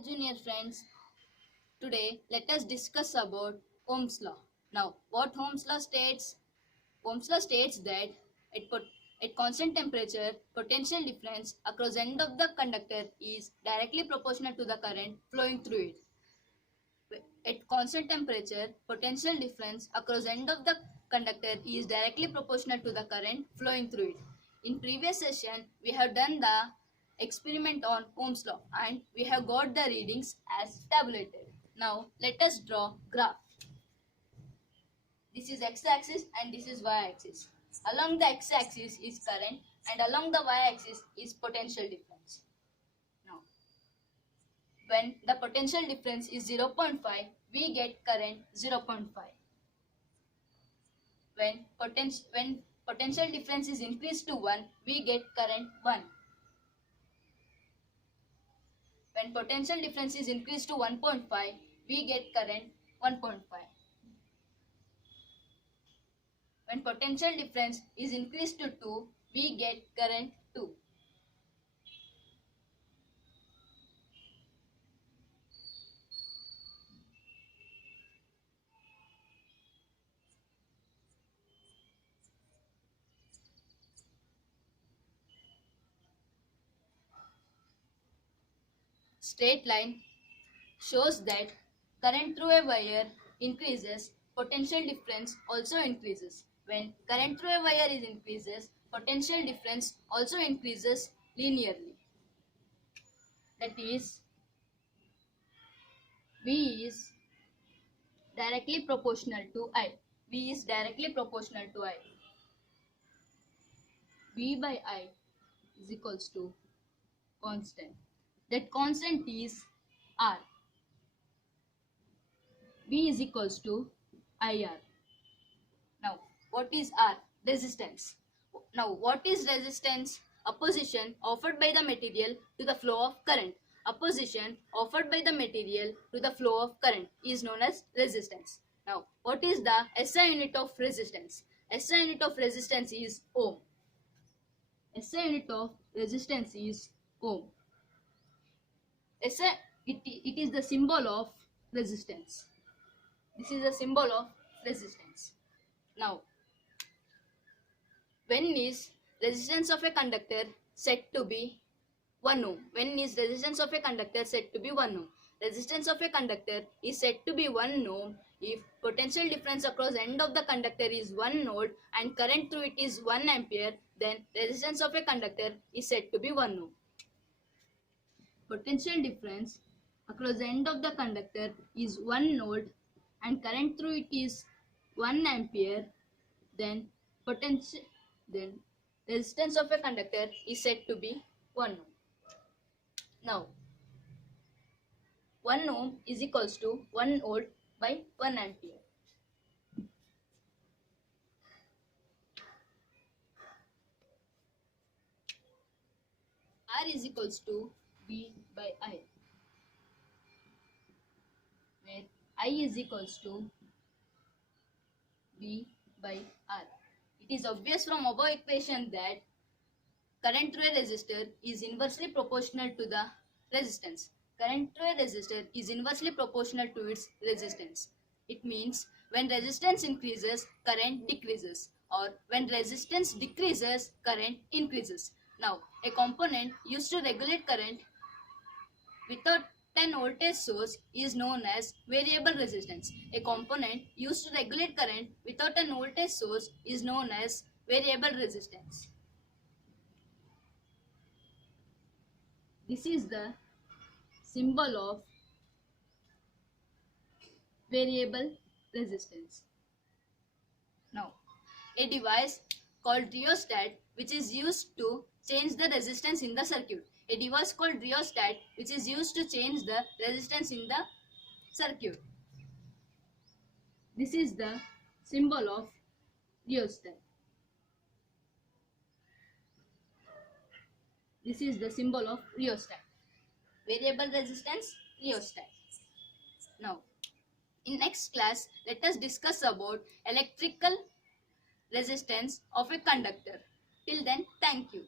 Hi junior friends, today let us discuss about Ohm's law. Now, what Ohm's law states? Ohm's law states that at constant temperature, potential difference across end of the conductor is directly proportional to the current flowing through it. At constant temperature, potential difference across end of the conductor is directly proportional to the current flowing through it. In previous session, we have done the experiment on Ohm's law and we have got the readings as tabulated. Now let us draw graph. This is x-axis and this is y-axis. Along the x-axis is current and along the y-axis is potential difference. Now, when the potential difference is 0.5, we get current 0.5. When potential difference is increased to 1, we get current 1. When potential difference is increased to 1.5, we get current 1.5. When potential difference is increased to 2, we get current 2. Straight line shows that current through a wire increases, potential difference also increases. When current through a wire is increases, potential difference also increases linearly. That is, V is directly proportional to I. V is directly proportional to I. V by I is equals to constant. That constant is R. V is equals to IR. Now, what is R? Resistance. Now, what is resistance? Opposition offered by the material to the flow of current. Opposition offered by the material to the flow of current is known as resistance. Now, what is the SI unit of resistance? SI unit of resistance is ohm. SI unit of resistance is ohm. It is the symbol of resistance. This is the symbol of resistance. Now, when is resistance of a conductor said to be 1 ohm? When is resistance of a conductor said to be 1 ohm? Resistance of a conductor is said to be 1 ohm if potential difference across end of the conductor is 1 volt and current through it is 1 ampere, then resistance of a conductor is said to be 1 ohm. Potential difference across the end of the conductor is 1 volt and current through it is 1 ampere, then resistance of a conductor is said to be 1 ohm. Now, 1 ohm is equals to 1 volt by 1 ampere. R is equals to V by I, where I is equals to V by R. It is obvious from above equation that current through a resistor is inversely proportional to the resistance. Current through a resistor is inversely proportional to its resistance. It means when resistance increases, current decreases, or when resistance decreases, current increases. Now, a component used to regulate current without an voltage source is known as variable resistance. A component used to regulate current without an voltage source is known as variable resistance. This is the symbol of variable resistance. Now, a device called rheostat which is used to change the resistance in the circuit. A device called rheostat which is used to change the resistance in the circuit. This is the symbol of rheostat. This is the symbol of rheostat. Variable resistance, rheostat. Now, in next class, let us discuss about electrical resistance of a conductor. Till then, thank you.